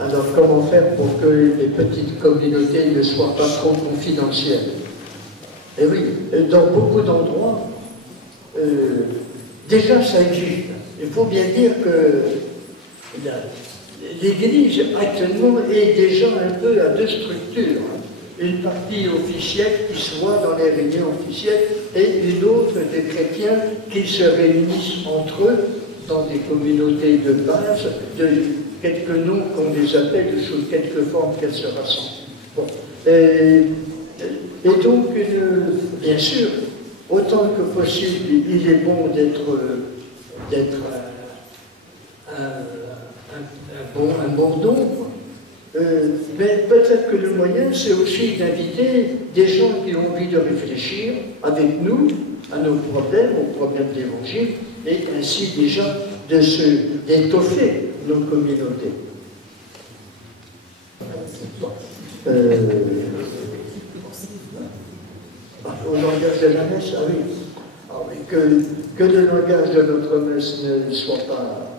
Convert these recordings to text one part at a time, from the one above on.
Alors comment faire pour que les petites communautés ne soient pas trop confidentielles? Et oui, dans beaucoup d'endroits, déjà ça existe. Il faut bien dire que l'Église actuellement est déjà un peu à deux structures. Une partie officielle qui se voit dans les réunions officielles et une autre des chrétiens qui se réunissent entre eux dans des communautés de base, de quelques noms qu'on les appelle sous quelques formes qu'elles se rassemblent. Bon. Et donc, bien sûr, autant que possible, il est bon d'être un bon nombre. Mais peut-être que le moyen, c'est aussi d'inviter des gens qui ont envie de réfléchir avec nous à nos problèmes, aux problèmes d'évangile, et ainsi déjà d'étoffer nos communautés. Au langage de la messe, ah oui. Ah oui, que le langage de notre messe ne soit pas,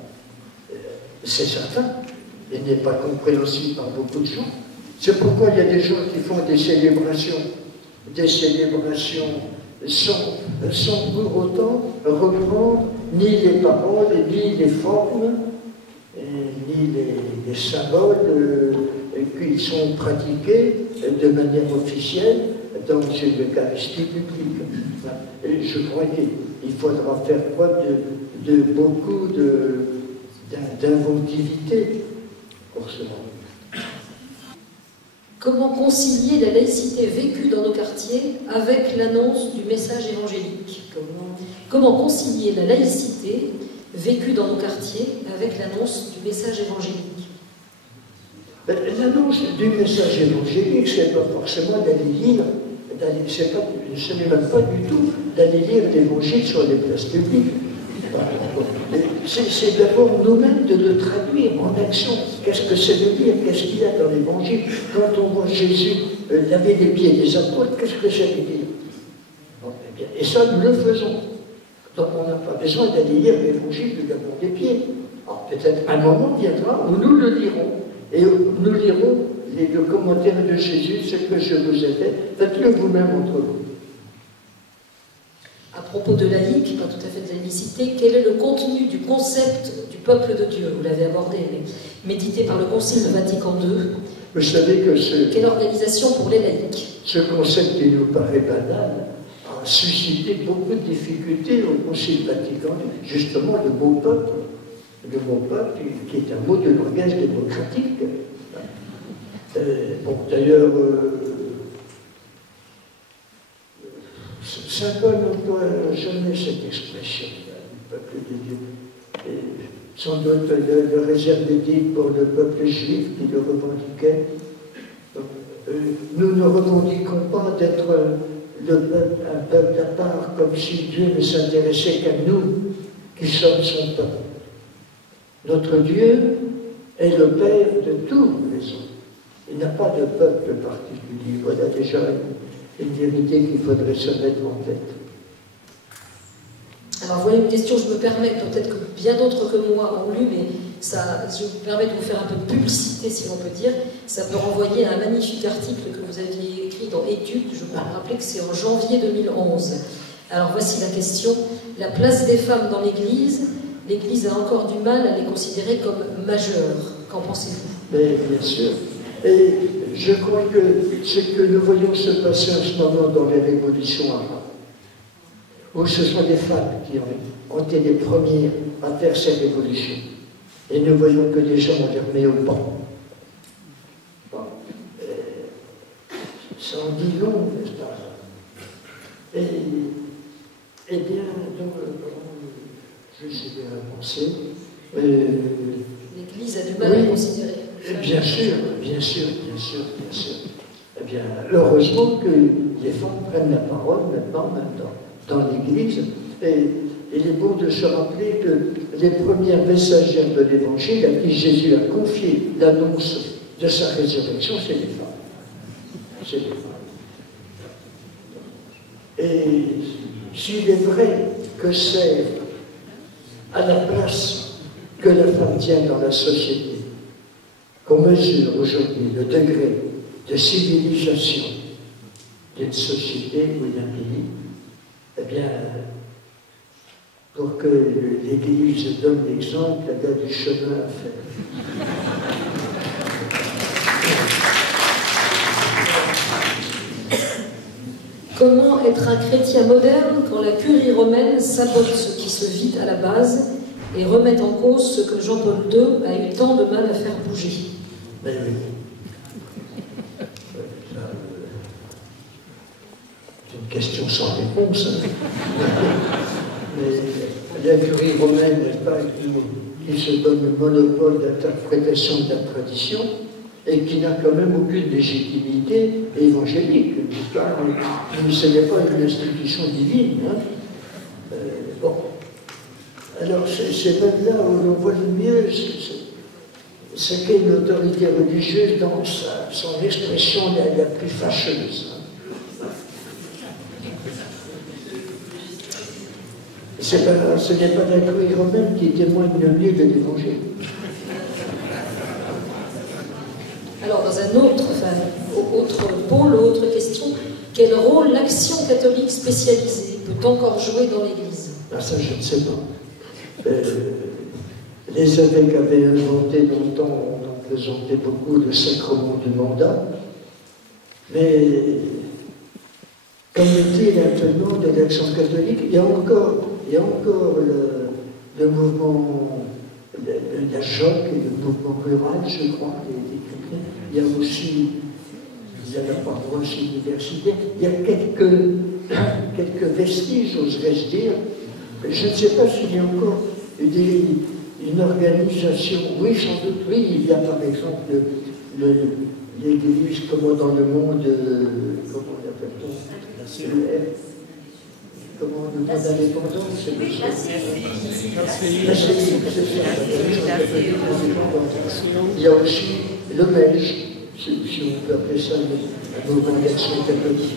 c'est certain, et n'est pas compréhensible par beaucoup de gens. C'est pourquoi il y a des gens qui font des célébrations sans pour autant reprendre ni les paroles, ni les formes, ni les symboles qui sont pratiqués de manière officielle dans l'Eucharistie publique. Et je crois qu'il faudra faire preuve de beaucoup d'inventivité pour cela. Comment concilier la laïcité vécue dans nos quartiers avec l'annonce du message évangélique? Comment concilier la laïcité vécue dans nos quartiers avec l'annonce du message évangélique? L'annonce du message évangélique, ce n'est pas forcément d'aller lire, ce n'est même pas du tout d'aller lire l'évangile sur les places publiques. C'est d'abord nous-mêmes de le traduire en action. Qu'est-ce que c'est de dire? Qu'est-ce qu'il y a dans l'évangile? Quand on voit Jésus laver les pieds des apôtres, qu'est-ce que ça veut dire? Et ça, nous le faisons. Donc on n'a pas besoin d'aller lire l'évangile du lavement des pieds. Alors peut-être un moment viendra où nous le lirons. Et nous lirons le commentaire de Jésus, ce que je vous ai fait. Faites-le vous-même entre vous. À propos de laïque, pas tout à fait de laïcité, quel est le contenu du concept du peuple de Dieu? Vous l'avez abordé, mais médité par le Concile Vatican II. Vous savez que quelle organisation pour les laïcs? Ce concept qui nous paraît banal a suscité beaucoup de difficultés au Concile Vatican II. Justement, le mot peuple, qui est un mot de langage démocratique. Bon, d'ailleurs, Saint Paul n'emploie jamais cette expression, le peuple de Dieu. Et sans doute le réserve-t-il pour le peuple juif qui le revendiquait. Donc, nous ne revendiquons pas d'être un peuple à part, comme si Dieu ne s'intéressait qu'à nous, qui sommes son peuple. Notre Dieu est le Père de tous les hommes. Il n'a pas de peuple particulier. Voilà déjà une vérité qu'il faudrait se mettre en tête. Alors voilà une question, je me permets, peut-être que bien d'autres que moi ont lu, mais ça, je me permets de vous faire un peu de publicité, si l'on peut dire. Ça peut renvoyer à un magnifique article que vous aviez écrit dans Études, je peux me rappeler que c'est en janvier 2011. Alors voici la question. La place des femmes dans l'Église, l'Église a encore du mal à les considérer comme majeures. Qu'en pensez-vous? Bien sûr. Et je crois que ce que nous voyons se passer en ce moment dans les révolutions arabes, où ce sont des femmes qui ont été les premières à faire ces révolutions, et nous voyons que les gens ont les remis au banc. Bon. Ça en dit long, n'est-ce pas? Et bien, donc, je sais bien avancer. L'Église a du mal à considérer. Bien sûr, bien sûr, bien sûr, bien sûr. Eh bien, heureusement que les femmes prennent la parole maintenant, dans l'Église. Et il est bon de se rappeler que les premières messagères de l'Évangile à qui Jésus a confié l'annonce de sa résurrection, c'est les femmes. C'est les femmes. Et s'il est vrai que c'est à la place que la femme tient dans la société, qu'on mesure aujourd'hui le degré de civilisation d'une société ou d'un pays, eh bien, pour que l'Église donne l'exemple, elle a du chemin à faire. Comment être un chrétien moderne quand la curie romaine sabote ce qui se vit à la base et remet en cause ce que Jean-Paul II a eu tant de mal à faire bouger? Ben oui. C'est une question sans réponse. Hein. Mais la curie romaine n'est pas qui se donne le monopole d'interprétation de la tradition et qui n'a quand même aucune légitimité évangélique. Ce n'est pas une institution divine. Hein. Bon. Alors c'est même là où l'on voit le mieux ce qu'est une autorité religieuse dans son expression la plus fâcheuse. Ce n'est pas la curie romaine qui témoigne le mieux de l'Évangile. Alors, dans un autre pôle, autre question, quel rôle l'action catholique spécialisée peut encore jouer dans l'Église? Ah, ça, je ne sais pas. Les évêques avaient inventé dans le temps, on en présentait beaucoup, le sacrement du mandat, mais comme dit actuellement de l'action catholique, il y a encore le mouvement de la JOC et le mouvement rural, je crois, des chrétiens. Il y a aussi la paroisse universitaire. Il y a quelques vestiges, oserais-je dire. Je ne sais pas s'il y a encore une organisation. Oui, sans doute, oui. Il y a par exemple l'église, comment dans le monde, comment l'appelle-t-on? Comment le monde indépendant, c'est le la CEI, c'est ça. Il y a aussi le MEJ, si on peut appeler ça un mouvement d'action catholique.